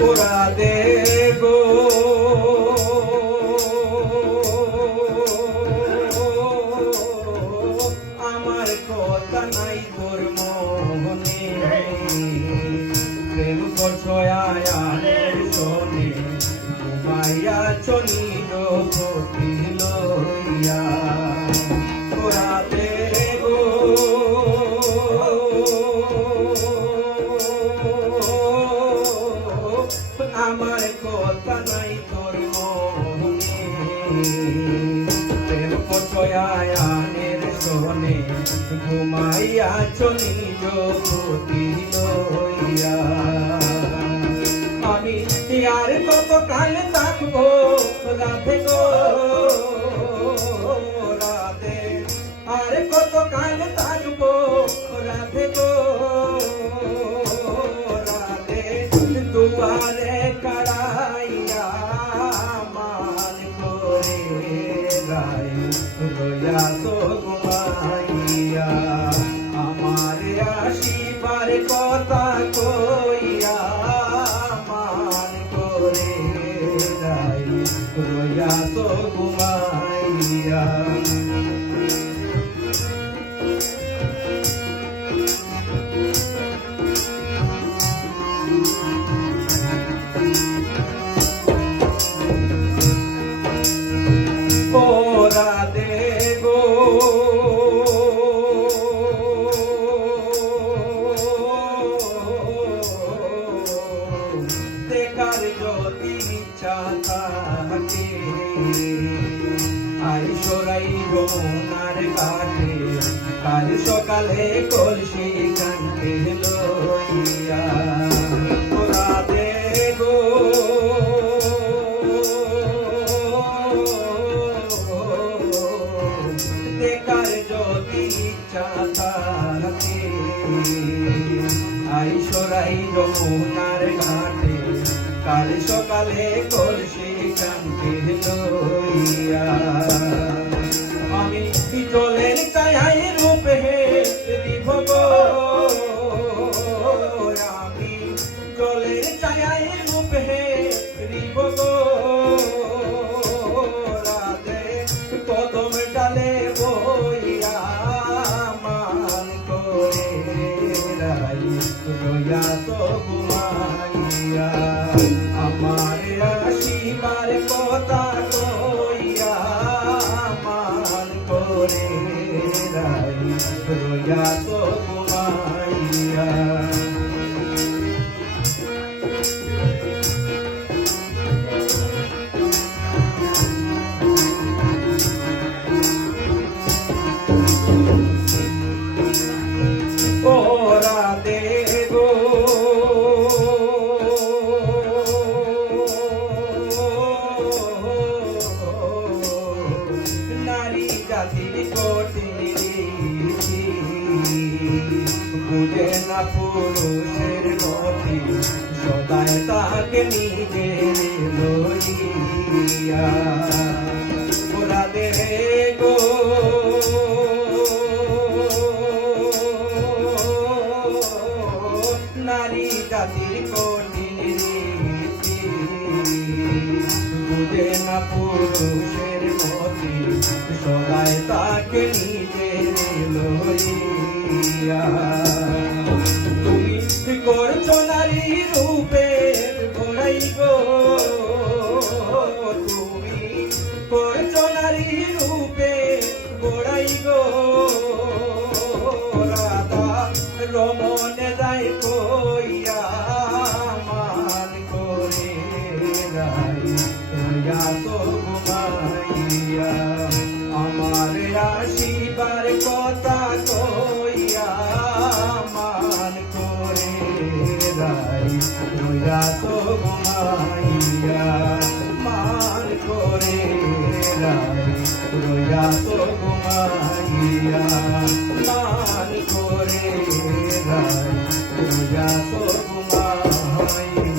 ওরা দেগো আমার কথা নাই তোর মনে। প্রেম করছয়ায়ানের শোনে ঘুমাইয়া চনির প্রতি নাই তোর মনে প্রেম পচয়ানের শোনে ঘুমাইয়া লইয়া আমি আর কত কাল থাকব রাধে গো? রাধে আর কত কাল থাকব রাধে গো? রয়া তো ঘুমাইয়া আমার আসিবার কথা কইয়া মান করে রাই রয়া তো ইচ্ছা থাকে আই সরাই রোনার ঘাটে কাল সকালে কলসি কান্তে লইয়া দেখার যদি ইচ্ছা থাকে আই সরাই যমুনার ঘাটে কাল সকালে কলসি কান্তে লইয়া। আমি জলের কায়াই রূপে গো। আমি জলের ছায়াই রূপে গো। রাধে কদম ডালে বইয়া মান করে রাই রইয়া তো ঘুমাইয়া মান করে রাই রোজা তো ঘুমাইয়া পুরুষের গতি সদায় তাকে নিজে লইয়া ওরা দেগো নারী জাতির রীতি বুঝে না পুরুষের মতি সবাই তাকে নিজে লইয়া করছ নারী রূপে ঘোড়াই গো। রাই রইয়া তো ঘুমাইয়া মান করে রাই রইয়া তো ঘুমাইয়া মান করে রাই রইয়া তো ঘুমাইয়া